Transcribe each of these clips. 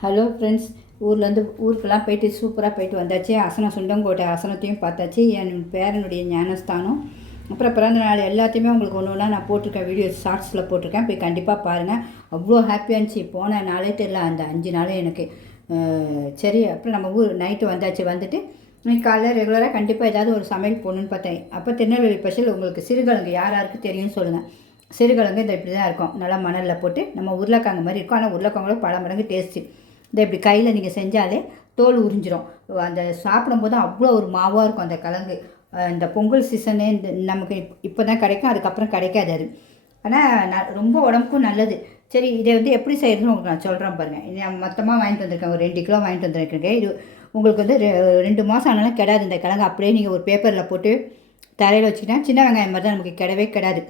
Hello friends ஊர்லேருந்து ஊருக்கெல்லாம் போயிட்டு சூப்பராக போயிட்டு வந்தாச்சு. அசனம் சுண்டங்கோட்டை அசனத்தையும் பார்த்தாச்சு. என் பேரனுடைய ஞானஸ்தானம். அப்புறம் பிறந்த நாள் எல்லாத்தையுமே உங்களுக்கு ஒன்று ஒன்றா நான் போட்டிருக்கேன் வீடியோ ஷார்ட்ஸில் போட்டிருக்கேன். போய் கண்டிப்பாக பாருங்கள் அவ்வளோ ஹாப்பியாக இருந்துச்சு. போன நாளே தெரியல அந்த அஞ்சு நாளும் எனக்கு. சரி அப்புறம் நம்ம ஊர் நைட்டு வந்தாச்சு. வந்துட்டு இன்னைக்கு காலையில் ரெகுலராக கண்டிப்பாக ஏதாவது ஒரு சமையல் போகணுன்னு பார்த்தேன். அப்போ திருநெல்வேலி ஸ்பெஷல் உங்களுக்கு சிறுகிழங்கு யார் யாருக்கு தெரியும்னு சொல்லுங்கள் சிறுகிழங்கு இந்த இப்படி தான் இருக்கும். நல்லா மணலில் போட்டு நம்ம உருளைக்கிழங்கு மாதிரி இருக்கும். ஆனால் உருளைக்கிழங்குல பல மடங்கு டேஸ்ட்டு இந்த இப்படி கையில் நீங்கள் செஞ்சாலே தோல் உறிஞ்சிரும். அந்த சாப்பிடும்போது அவ்வளோ ஒரு மாவாக இருக்கும் அந்த கிழங்கு. இந்த பொங்கல் சீசனே இந்த நமக்கு இப்போ தான் கிடைக்கும் அதுக்கப்புறம் கிடைக்காது அது. ஆனால் ந ரொம்ப உடம்புக்கும் நல்லது. சரி இதை வந்து எப்படி செய்யறதுன்னு உங்களுக்கு நான் சொல்கிறேன் பாருங்கள் நான் மொத்தமாக வாங்கிட்டு வந்திருக்கேன். ஒரு ரெண்டு கிலோ வாங்கிட்டு வந்திருக்கேன். இது உங்களுக்கு வந்து ரெ- ரெண்டு மாதம் ஆனாலும் கிடாது. இந்த கிழங்கு அப்படியே நீங்கள் ஒரு பேப்பரில் போட்டு தரையில் வச்சுக்கிட்டா சின்ன வெங்காயம் மாதிரி தான் நமக்கு கிடவே கிடாது.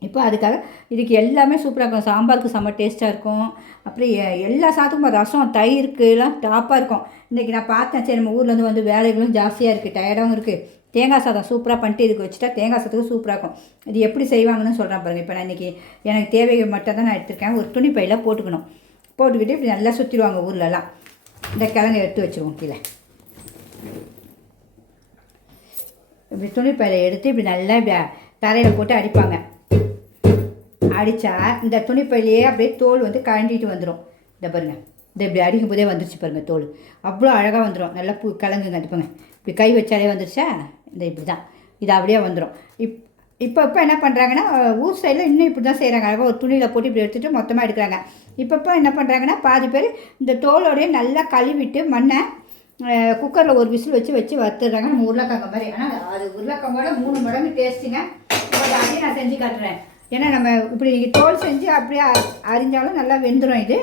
இப்போ அதுக்காக இதுக்கு எல்லாமே சூப்பராக இருக்கும். சாம்பாருக்கு செம்ம டேஸ்ட்டாக இருக்கும். அப்புறம் எ- எல்லா சாதத்துக்கும் ரசம் தயிருக்கு எல்லாம் டாப்பாக இருக்கும். இன்றைக்கி நான் பார்த்தேன். சரி நம்ம ஊர்லேருந்து வந்து வேலைகளும் ஜாஸ்தியாக இருக்குது டயர்டாகவும் இருக்குது தேங்காய் சாதம் சூப்பராக பண்ணிட்டு இதுக்கு வச்சுட்டா தேங்காய் சாதத்துக்கு சூப்பராக இருக்கும். இது எப்படி செய்வாங்கன்னு சொல்கிறேன் பாருங்கள் இப்போ நான் இன்றைக்கி எனக்கு தேவை மட்டும் தான் நான் எடுத்துருக்கேன். ஒரு துணி பையில் போட்டுக்கணும். போட்டுக்கிட்டு இப்படி நல்லா சுற்றிடுவாங்க ஊர்லலாம். இந்த கிழங்கு எடுத்து வச்சுருவோம் கீழே. இப்படி துணி பையில எடுத்து இப்படி நல்லா இப்படி தரையில் போட்டு அடிப்பாங்க. அடித்தா இந்த துணிப்பையிலேயே அப்படியே தோல் வந்து கழண்டிட்டு வந்துடும் இந்த பாருங்க. இந்த இப்படி அடிக்கும் போதே வந்துருச்சு பாருங்க தோல். அவ்வளோ அழகாக வந்துடும் நல்லா பூ கலங்குங்க அடிப்பாங்க இப்படி கை வச்சாலே வந்துருச்சா? இந்த இப்படி தான் இது அப்படியே வந்துடும் இப் இப்போ இப்போ என்ன பண்ணுறாங்கன்னா ஊர் சைடில் இன்னும் இப்படி தான் செய்கிறாங்க அழகாக ஒரு துணியில் போட்டு இப்படி எடுத்துகிட்டு மொத்தமாக எடுக்கிறாங்க. இப்போ இப்போ என்ன பண்ணுறாங்கன்னா பாதி பேர் இந்த தோலோடய நல்லா கழுவிட்டு மண்ணை குக்கரில் ஒரு விசில் வச்சு வச்சு வறுத்துடுறாங்க. நம்ம உருளைக்கிழங்கு மாதிரி. ஆனால் அது உருளைக்கிழங்கோட மூணு மடங்கு டேஸ்ட்டுங்க அதையும் நான் செஞ்சு காட்டுறேன். ஏன்னா நம்ம இப்படி நீங்கள் தோல் செஞ்சு அப்படியே அ- அரிஞ்சாலும் நல்லா வெந்துடும் இது.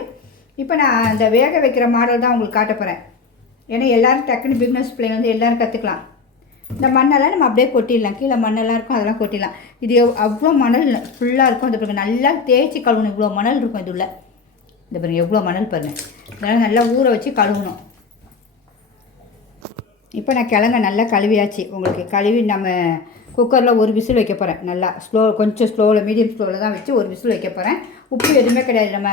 இப்போ நான் அந்த வேக வைக்கிற மாடல் தான் உங்களுக்கு காட்ட போகிறேன் ஏன்னா எல்லோரும் டக்குன்னு பிக்னஸ் பிள்ளைங்க வந்து எல்லோரும் கற்றுக்கலாம் இந்த மண்ணெல்லாம் நம்ம அப்படியே கொட்டிடலாம். கீழே மண்ணெல்லாம் இருக்கும் அதெல்லாம் கொட்டிடலாம். இது எவ்- அவ்வளோ மணல் ஃபுல்லாக இருக்கும். அந்த பிறகு நல்லா தேய்ச்சி கழுவணும். இவ்வளோ மணல் இருக்கும் இது உள்ள. இந்த பிறகு எவ்வளோ மணல் பாருங்கள் இதெல்லாம் நல்லா ஊற வச்சு கழுவணும். இப்போ நான் கிழங்க நல்லா கழுவியாச்சு. உங்களுக்கு கழுவி நம்ம குக்கரில் ஒரு விசில் வைக்க போகிறேன் நல்லா ஸ்லோ கொஞ்சம் ஸ்லோவில் மீடியம் ஸ்லோவில் தான் வச்சு ஒரு விசில் வைக்க போகிறேன் உப்பு எதுவுமே கிடையாது. நம்ம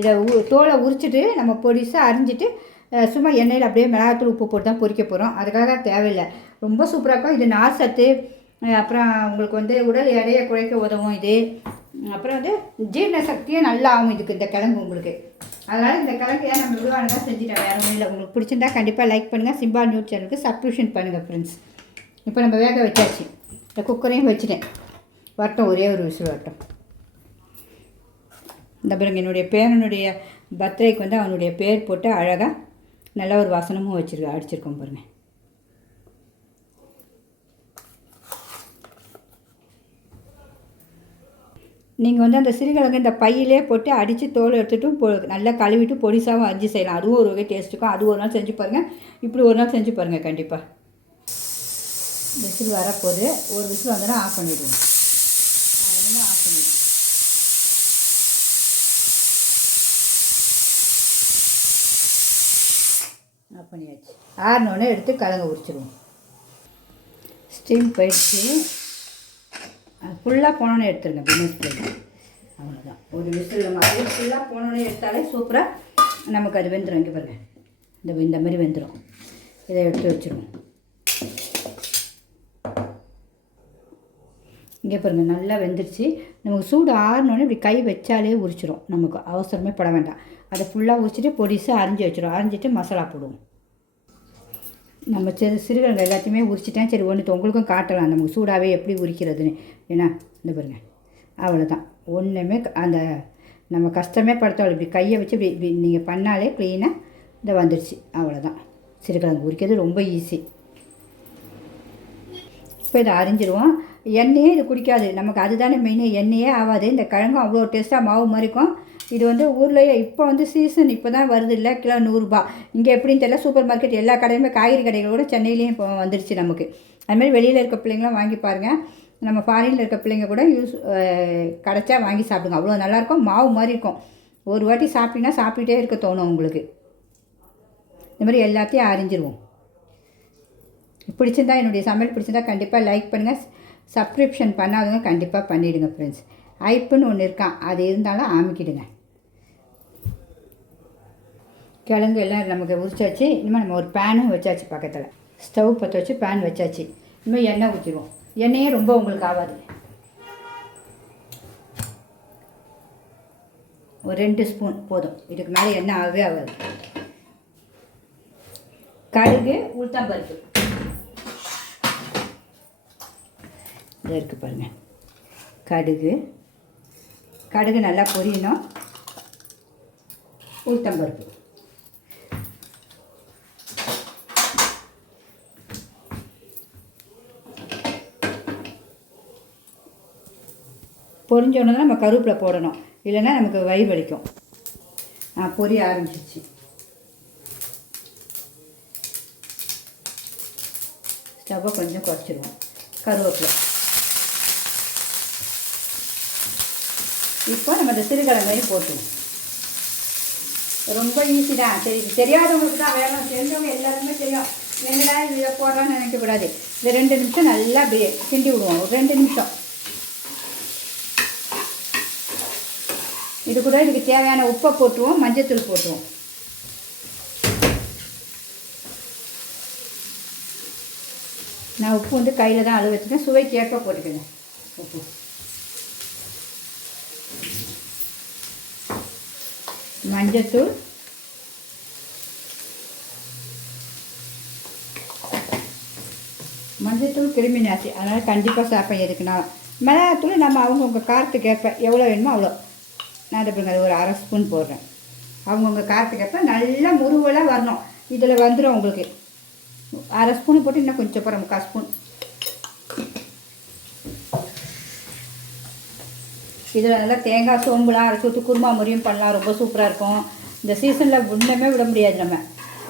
இதை தோலை உரிச்சிட்டு நம்ம பொடிசாக அரிஞ்சிட்டு சும்மா எண்ணெயில் அப்படியே மிளகாத்தூள் உப்பு போட்டு தான் பொரிக்க போகிறோம் அதுக்காக தேவையில்லை. ரொம்ப சூப்பராக இருக்கும். இது நார் சத்து அப்புறம் உங்களுக்கு வந்து உடல் எடையை குறைக்க உதவும் இது. அப்புறம் வந்து ஜீரண சக்தியும் நல்லா ஆகும் இதுக்கு இந்த கிழங்கு உங்களுக்கு. அதனால் இந்த கிழங்கு ஏன் நம்ம விடுவானுங்க செஞ்சுட்டேன் வேறு ஒன்றும் இல்லை. உங்களுக்கு பிடிச்சிருந்தா கண்டிப்பாக லைக் பண்ணுங்கள் சிம்பா நியூஸ் சேனலுக்கு சப்ஸ்கிரிப்ஷன் பண்ணுங்கள் ஃப்ரெண்ட்ஸ் இப்போ நம்ம வேக வச்சாச்சு. இந்த குக்கரையும் வச்சுட்டேன். வரட்டும் ஒரே ஒரு விசில் வரட்டும். இந்த பிறகு என்னுடைய பேரனுடைய பர்த்டேக்கு வந்து அவனுடைய பேர் போட்டு அழகாக நல்ல ஒரு வசனமும் வச்சுருக்க அடிச்சிருக்கோம் பாருங்கள் நீங்கள் வந்து அந்த சிறுகிழங்கு இந்த பையிலே போட்டு அடித்து தோல் எடுத்துட்டு பொ நல்லா கழுவிட்டு பொடிசாகவும் அரிஞ்சு செய்யலாம். அதுவும் ஒரு வகை டேஸ்ட்டுக்கும் அது ஒரு நாள் செஞ்சு பாருங்கள் இப்படி ஒரு நாள் செஞ்சு பாருங்கள் கண்டிப்பாக விசில் வரப்போகுது. ஒரு விசில் வந்தோன்னா ஆஃப் பண்ணிவிடுவோம் ஆஃப் பண்ணிடுவோம். ஆஃப் பண்ணியாச்சு. ஆறினோடனே எடுத்து கலங்க உரிச்சிடுவோம் ஸ்டீம் போயிடுச்சு. அது ஃபுல்லாக போனோன்னே எடுத்துருங்க பிஸ்னஸ் பிளேட் அவ்வளோதான் ஒரு விசில் நம்ம ஃபுல்லாக போனோன்னே எடுத்தாலே சூப்பராக நமக்கு அது வெந்துடும் இங்கே பாருங்க. இந்த இந்த மாதிரி வெந்துடும் இதை எடுத்து வச்சிருவோம். இங்கே பாருங்கள் நல்லா வெந்துருச்சு. நமக்கு சூடு ஆறினோடனே இப்படி கை வச்சாலே உரிச்சிடும் நமக்கு அவசரமே பட வேண்டாம். அதை ஃபுல்லாக உரிச்சிட்டு பொடிசாக அரிஞ்சு வச்சிடும் அரிஞ்சிட்டு மசாலா போடுவோம். நம்ம சிறு சிறுகிழங்கு எல்லாத்தையுமே உரிச்சிட்டேன். சரி ஒன்று உங்களுக்கும் காட்டலாம். நமக்கு சூடாகவே எப்படி உரிக்கிறதுன்னு. ஏன்னா இந்த பாருங்கள் அவ்வளோதான் ஒன்றுமே அந்த நம்ம கஷ்டமே படுத்தவள் இப்படி கையை வச்சு இப்படி இப்படி நீங்கள் பண்ணாலே க்ளீனாக இந்த வந்துடுச்சு அவ்வளோதான் சிறுகிழங்கு உரிக்கிறது ரொம்ப ஈஸி இப்போ இதை அரிஞ்சிடுவோம் எண்ணெயே இது குடிக்காது. நமக்கு அதுதானே மெயினே எண்ணெயே ஆகாது இந்த கிழங்கும் அவ்வளோ டேஸ்ட்டாக மாவு மாதிரி இருக்கும் இது வந்து ஊர்லேயே இப்போ வந்து சீசன் இப்போ தான் வருது இல்லை கிலோ நூறுரூபா இங்கே எப்படின்னு தெரியல. சூப்பர் மார்க்கெட் எல்லா கடையுமே காய்கறி கடைகள் கூட சென்னையிலேயும் இப்போ வந்துருச்சு நமக்கு. அதுமாதிரி வெளியில் இருக்க பிள்ளைங்களாம் வாங்கி பாருங்கள் நம்ம ஃபாரினில் இருக்க பிள்ளைங்க கூட யூஸ் கிடச்சா வாங்கி சாப்பிடுங்க. அவ்வளோ நல்லாயிருக்கும் மாவு மாதிரி இருக்கும் ஒரு வாட்டி சாப்பிட்டீங்கன்னா சாப்பிட்டுட்டே இருக்க தோணும் உங்களுக்கு. இந்த மாதிரி எல்லாத்தையும் அரிஞ்சிருவோம் பிடிச்சிருந்தா என்னுடைய சமையல் பிடிச்சிருந்தா கண்டிப்பாக லைக் பண்ணுங்கள் சப்ஸ்கிரிப்ஷன் பண்ணாதவங்க கண்டிப்பாக பண்ணிவிடுங்க ஃப்ரெண்ட்ஸ் ஐப்புன்னு ஒன்று இருக்கான் அது இருந்தாலும் ஆமிக்கிடுங்க. கிழங்கு எல்லாம் நமக்கு உரிச்சாச்சு இனிமேல் நம்ம ஒரு பேனும் வச்சாச்சு பக்கத்தில். ஸ்டவ் பற்ற வச்சு பேன் வச்சாச்சு. இனிமேல் எண்ணெய் ஊற்றிடுவோம் எண்ணெயே ரொம்ப உங்களுக்கு ஆகாது ஒரு ரெண்டு ஸ்பூன் போதும். இதுக்கு மேலே எண்ணெய் ஆகவே ஆகாது. கடுகு உளுத்தம் இதை இருக்குது பாருங்கள் கடுகு. கடுகு நல்லா பொரியணும். உளுத்தம்பருப்பு. பொரிஞ்சோடனே தான் நம்ம கருவேப்பிலை போடணும். இல்லைன்னா நமக்கு வயிறு வலிக்கும். பொரிய ஆரம்பிச்சிச்சு ஸ்டவ்வை கொஞ்சம் குறைச்சிடுவோம் கருவேப்பிலை. இப்போ நம்ம இந்த சிறுகிழங்கையும் போட்டுருவோம் ரொம்ப ஈஸி தான். சரி தெரியாதவங்களுக்கு தான் வேணும். தெரிஞ்சவங்க எல்லாருக்குமே தெரியும். என்னடா இதை போடுறான்னு நினைக்கக்கூடாது இந்த ரெண்டு நிமிஷம் நல்லா அப்படியே கிண்டி விடுவோம். ஒரு ரெண்டு நிமிஷம். இது கூட இதுக்கு தேவையான உப்பை போட்டுருவோம் மஞ்சத்தூள் போட்டுருவோம் நான் உப்பு வந்து கையில் தான் அளவு வச்சுருக்கேன் சுவைக்கு ஏற்ப போட்டுக்கங்க. உப்பு. மஞ்சத்தூள். மஞ்சத்தூள் கிருமி நாசி அதனால் கண்டிப்பாக சாப்பிட்றேன் எதுக்குன்னா மிளகாத்தூள் நம்ம அவங்கவுங்க காரத்துக்கு ஏற்ப எவ்வளோ வேணுமோ அவ்வளோ நான் இதை அது ஒரு அரை ஸ்பூன் போடுறேன். அவங்கவுங்க காரத்துக்கு ஏற்ப நல்லா முருவலாக வரணும். இதில் வந்துடும் உங்களுக்கு. அரை ஸ்பூன் போட்டு இன்னும் கொஞ்சம் போகிறேன் முக்கால் ஸ்பூன். இதில் நல்லா தேங்காய் சோம்புலாம் அரைச்சி ஊற்றி குருமா முறையும் பண்ணலாம். ரொம்ப சூப்பராக இருக்கும். இந்த சீசனில் ஒன்றுமே விட முடியாது நம்ம.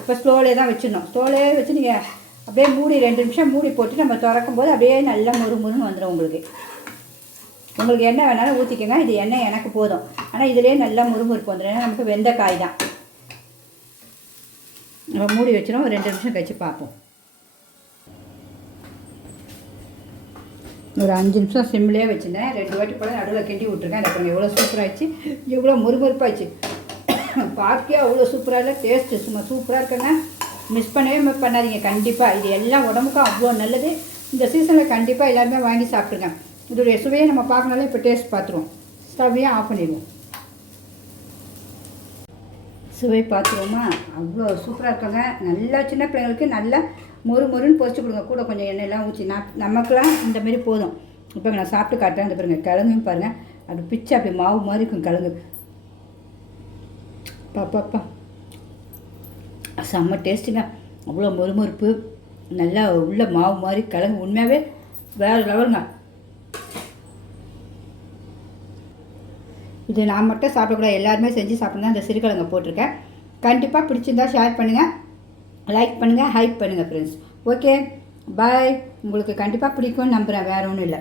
இப்போ ஸ்லோலே தான் வச்சிடணும். ஸ்லோலே வச்சு நீங்கள் அப்படியே மூடி ரெண்டு நிமிஷம் மூடி போட்டு நம்ம திறக்கும் போது அப்படியே நல்லா முறு முருன்னு வந்துடும் உங்களுக்கு. உங்களுக்கு எண்ணெய் வேணாலும் ஊற்றிக்கோங்க இது எண்ணெய் எனக்கு போதும். ஆனால் இதுலேயே நல்லா முறுமுறுப்பு வந்துடும் ஏன்னா நமக்கு வெந்த காய் தான். நம்ம மூடி வச்சிடும் ஒரு ரெண்டு நிமிஷம் கழிச்சு பார்ப்போம். ஒரு அஞ்சு நிமிஷம் சிம்லேயே வச்சுருந்தேன் ரெண்டு வாட்டி போல நடுவில் கிண்டி விட்ருக்கேன் எனக்கு எவ்வளோ சூப்பராகிடுச்சு எவ்வளோ முறுமுறுப்பாச்சு பார்க்கே அவ்வளோ சூப்பராக இல்லை? டேஸ்ட்டு சும்மா சூப்பராக இருக்கேன்னா மிஸ் பண்ணவே பண்ணாதீங்க. கண்டிப்பாக இது எல்லாம் உடம்புக்கும் அவ்வளோ நல்லது. இந்த சீசனில் கண்டிப்பாக எல்லாருமே வாங்கி சாப்பிட்ருங்க இதோடைய சுவையை நம்ம பார்க்கனால இப்போ டேஸ்ட் பார்த்துருவோம். ஸ்டவ்வையும் ஆஃப் பண்ணிடுவோம். சுவை பார்த்துருவோமா? அவ்வளோ சூப்பராக இருக்காங்க. நல்லா சின்ன பிள்ளைங்களுக்கு நல்லா மொறு மொறுன்னு பொறிச்சு கொடுங்க. கூட கொஞ்சம் எண்ணெயெல்லாம் ஊற்றி நான் நமக்குலாம் இந்தமாரி போதும். இப்போ நான் சாப்பிட்டு காட்டுறேன். அந்த பாருங்கள் கிழங்கும் பாருங்கள் அது பிச்சு அப்படி மாவு மாதிரி இருக்கும் கிழங்கு. பாப்பாப்பா செம்ம டேஸ்ட்டுங்க. அவ்வளோ மொறுமொறுப்பு நல்லா உள்ள மாவு மாதிரி கிழங்கு. உண்மையாகவே வேறு லெவலுங்க. இது நான் மட்டும் சாப்பிடக்கூடாது. எல்லாருமே செஞ்சு சாப்பிட்ணும். இந்த சிறுகிழங்க போட்டிருக்கேன். கண்டிப்பாக பிடிச்சிருந்தா ஷேர் பண்ணுங்கள் லைக் பண்ணுங்கள் ஹைப் பண்ணுங்கள் ஃப்ரெண்ட்ஸ் ஓகே பாய் உங்களுக்கு கண்டிப்பாக பிடிக்கும்னு நம்புகிறேன் வேறு ஒன்றும் இல்லை.